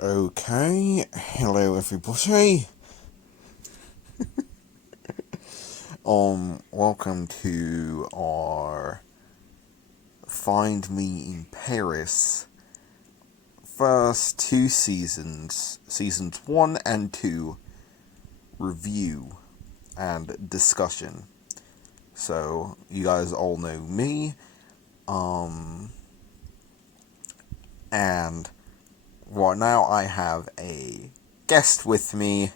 Okay, hello everybody. Welcome to our Find Me in Paris first two seasons 1 and 2 review and discussion. So, you guys all know me, and right now I have a guest with me,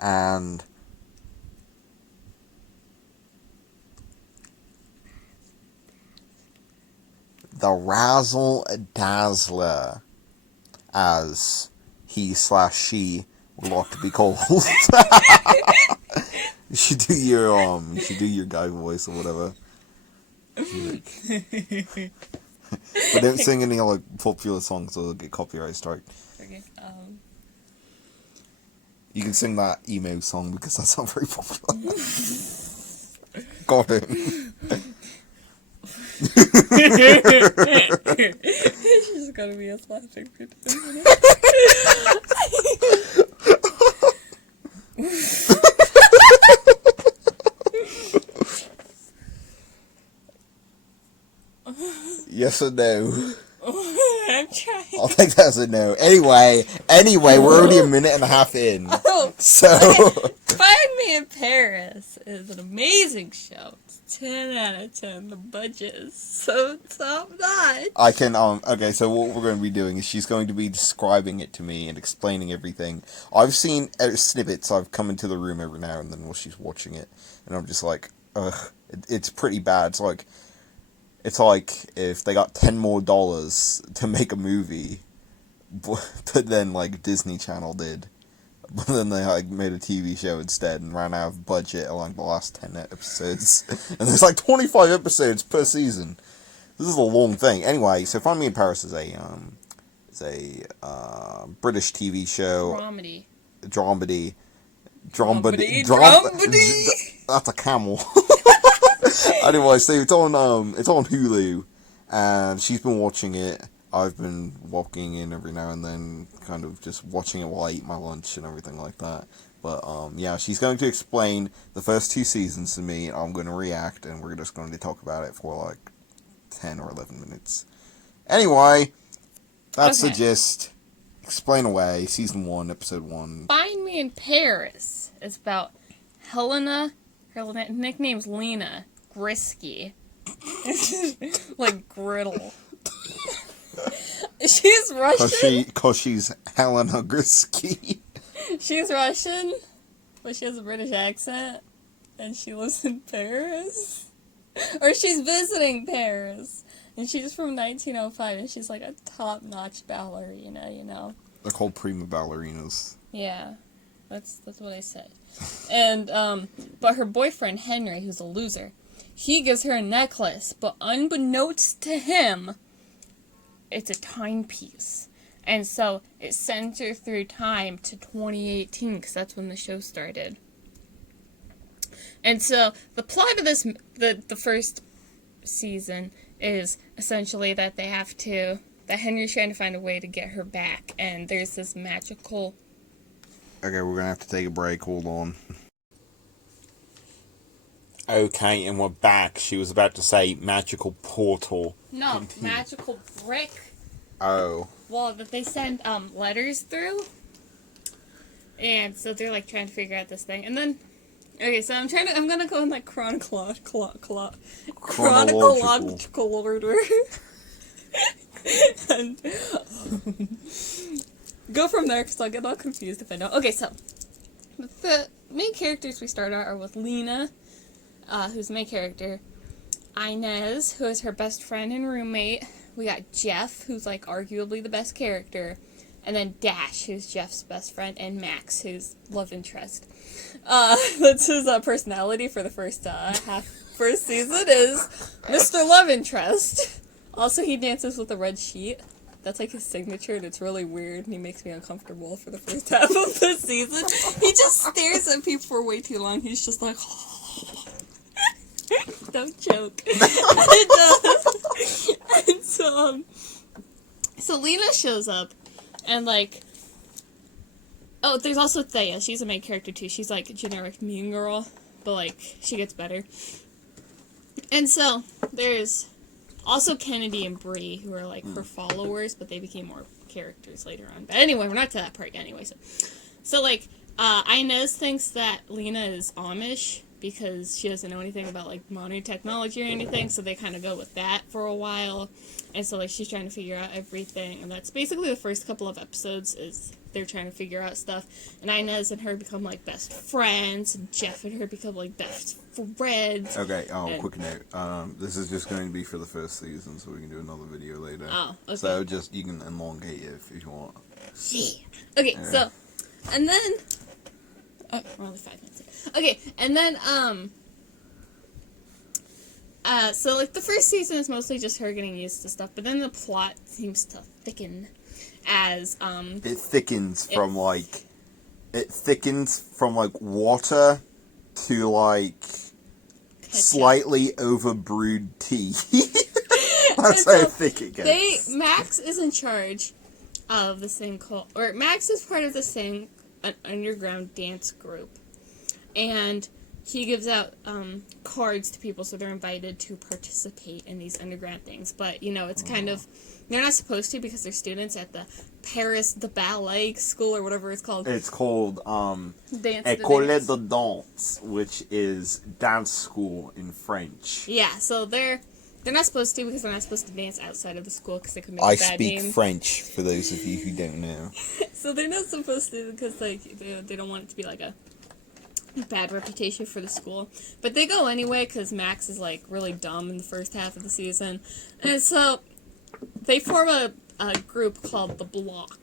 and the Razzle Dazzler, as he/she would like to be called. You should do your guy voice or whatever. But don't sing any like popular songs or they'll get copyright strike. Okay. You can sing that emo song because that's not very popular. Got it. She's gonna be us laughing for 10 minutes. Yes or no? I'm trying. I'll take that as a no. Anyway, we're only a minute and a half in. Oh, so okay. Find Me in Paris is an amazing show. It's 10 out of 10. The budget is so top notch. I can okay, so what we're going to be doing is she's going to be describing it to me and explaining everything. I've seen snippets. I've come into the room every now and then while she's watching it, and I'm just like, ugh, it's pretty bad. It's like if they got $10 more to make a movie, but then like Disney Channel did, but then they like made a TV show instead and ran out of budget along the last 10 episodes, and there's like 25 episodes per season. This is a long thing. Anyway, so Find Me in Paris is a British TV show. Dramedy. That's a camel. Anyway, so it's on Hulu, and she's been watching it. I've been walking in every now and then, kind of just watching it while I eat my lunch and everything like that. But yeah, she's going to explain the first two seasons to me, and I'm going to react, and we're just going to talk about it for like 10 or 11 minutes. Anyway, that's the gist. Explain away. Season 1, episode 1. Find Me in Paris is about Helena. Her nickname's Lena Grisky. Like griddle. She's Russian. Cause she's Helena Grisky. She's Russian, but she has a British accent, and she lives in Paris. Or she's visiting Paris, and she's from 1905, and she's like a top-notch ballerina, you know. They're called prima ballerinas. Yeah, that's what I said. And but her boyfriend Henry, who's a loser, he gives her a necklace, but unbeknownst to him, it's a timepiece. And so it sends her through time to 2018, because that's when the show started. And so the plot of this, the first season, is essentially that that Henry's trying to find a way to get her back, and there's this magical... Okay, we're gonna have to take a break, hold on. Okay, and we're back. She was about to say magical portal. No, magical brick. Oh. Well, that they send letters through. And so they're like trying to figure out this thing. And then, okay, so I'm gonna go in like chronological order. And go from there, because I'll get all confused if I don't. Okay, so the main characters we start out are with Lena, who's the main character, Inez, who is her best friend and roommate. We got Jeff, who's like arguably the best character, and then Dash, who's Jeff's best friend, and Max, who's love interest. That's his personality for the first season is Mr. Love Interest. Also, he dances with a red sheet. That's like his signature, and it's really weird, and he makes me uncomfortable for the first half of the season. He just stares at people for way too long. He's just like, don't joke. And so Lena shows up, and like, Oh, there's also Thea. She's a main character too. She's like a generic mean girl, but like she gets better. And so there's also Kennedy and Bree, who are like her followers, but they became more characters later on. But anyway, we're not to that part yet anyway. So like Inez thinks that Lena is Amish because she doesn't know anything about like modern technology or anything, so they kind of go with that for a while. And so like she's trying to figure out everything, and that's basically the first couple of episodes is they're trying to figure out stuff. And Inez and her become like best friends, and Jeff and her become like best friends. Okay, quick note. This is just going to be for the first season, so we can do another video later. Oh, okay. So just, you can elongate it if you want. Yeah. Okay, so, and then, we're only 5 minutes in. Okay, and then, so like the first season is mostly just her getting used to stuff, but then the plot seems to thicken as, It thickens from like water to like slightly overbrewed tea. That's how thick it gets. Max is in charge of this thing called, or Max is part of this thing, an underground dance group, and he gives out cards to people so they're invited to participate in these underground things. But you know, it's kind of, they're not supposed to because they're students at the ballet school or whatever it's called. It's called Ecolé De Dance, which is dance school in French. Yeah, so they're not supposed to because they're not supposed to dance outside of the school because they could make a bad name. I speak French, for those of you who don't know. So they're not supposed to because like they don't want it to be like a bad reputation for the school. But they go anyway because Max is like really dumb in the first half of the season. And so they form a group called The Block.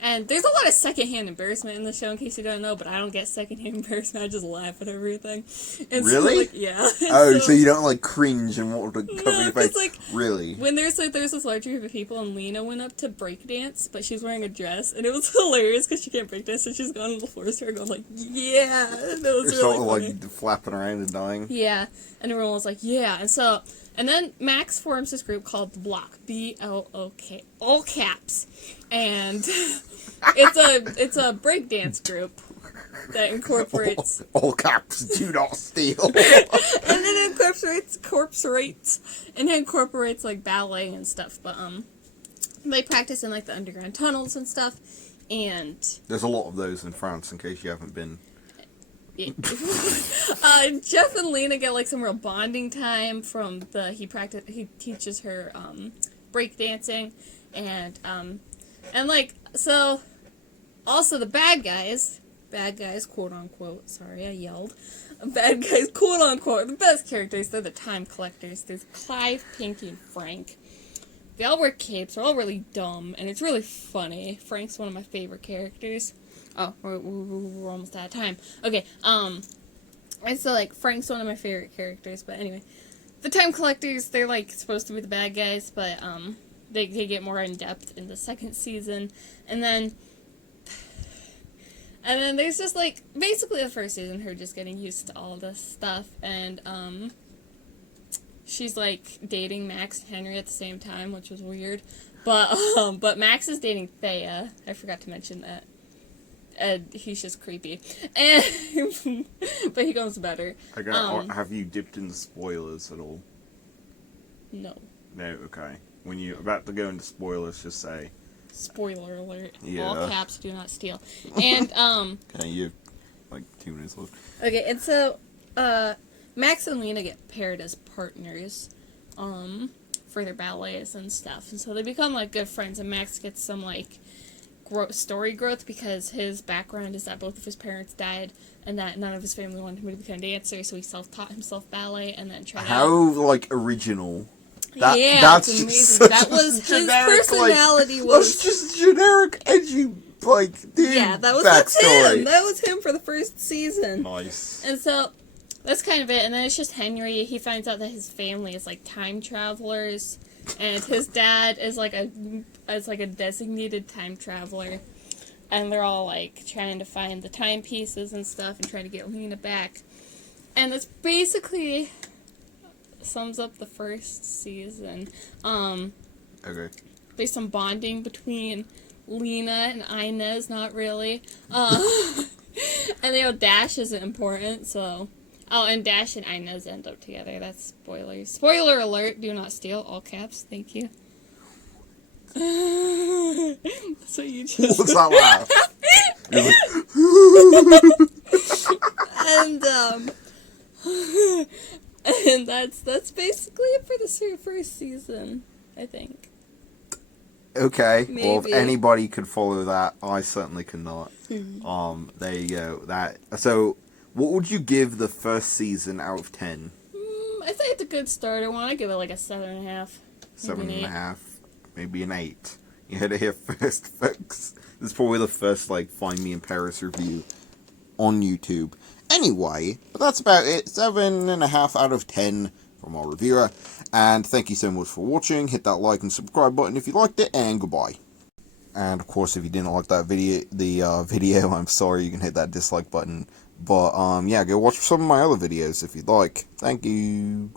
And there's a lot of secondhand embarrassment in the show, in case you don't know, but I don't get secondhand embarrassment. I just laugh at everything. And really? So, like, yeah. Oh, so you don't like cringe and want to cover your face? Like, really? When there's this large group of people, and Lena went up to breakdance, but she was wearing a dress, and it was hilarious because she can't breakdance, so she's going on the floor, so going like, yeah. That was You're really sort of funny. like flapping around and dying. Yeah, and everyone was like, yeah, and then Max forms this group called The Block, B-L-O-K, all caps, and it's a breakdance group that incorporates all caps, do not steal, and then incorporates like ballet and stuff, but they practice in like the underground tunnels and stuff, and there's a lot of those in France in case you haven't been. Jeff and Lena get like some real bonding time from he teaches her breakdancing, and like, so also the bad guys quote unquote, sorry I yelled, bad guys quote unquote, the best characters, they're the time collectors. There's Clive, Pinky, and Frank. They all wear capes, they're all really dumb, and it's really funny. Frank's one of my favorite characters. Oh, we're almost out of time. Okay, and so, like, Frank's one of my favorite characters, but anyway. The Time Collectors, they're, like, supposed to be the bad guys, but, they get more in-depth in the second season, and then there's just, like, basically the first season, her just getting used to all this stuff, and, she's, like, dating Max and Henry at the same time, which was weird, but Max is dating Thea. I forgot to mention that. He's just creepy, and but he goes better. Have you dipped in the spoilers at all? No. No, okay. When you're about to go into spoilers, just say spoiler alert. Yeah. All caps, do not steal. And okay, you have like 2 minutes left. Okay, and so Max and Lena get paired as partners for their ballets and stuff, and so they become like good friends, and Max gets some like story growth because his background is that both of his parents died and that none of his family wanted him to become a dancer, so he self-taught himself ballet and then tried out. Like original. That's amazing. That was his personality. That's just generic, edgy, like, dude. Yeah, that's him. That was him for the first season. Nice. And so that's kind of it. And then it's just Henry. He finds out that his family is like time travelers, and his dad is like a designated time traveler, and they're all like trying to find the timepieces and stuff and trying to get Lena back. And that's basically sums up the first season. Okay. There's some bonding between Lena and Inez, not really. And Dash isn't important, so... Oh, and Dash and Inez end up together. That's spoilers. Spoiler alert, do not steal, all caps, thank you. That's what you just... What's that laugh? And that's basically it for the first season, I think. Okay, Maybe. well, if anybody could follow that, I certainly could not. There you go. So, what would you give the first season out of 10? I think it's a good starter one. I give it like a 7.5. 7.5, maybe an 8. You heard it here first, folks. This is probably the first, Find Me in Paris review on YouTube. Anyway, but that's about it. 7.5 out of 10 from our reviewer. And thank you so much for watching. Hit that like and subscribe button if you liked it, and goodbye. And of course, if you didn't like that video, I'm sorry, you can hit that dislike button. But yeah, go watch some of my other videos if you'd like. Thank you.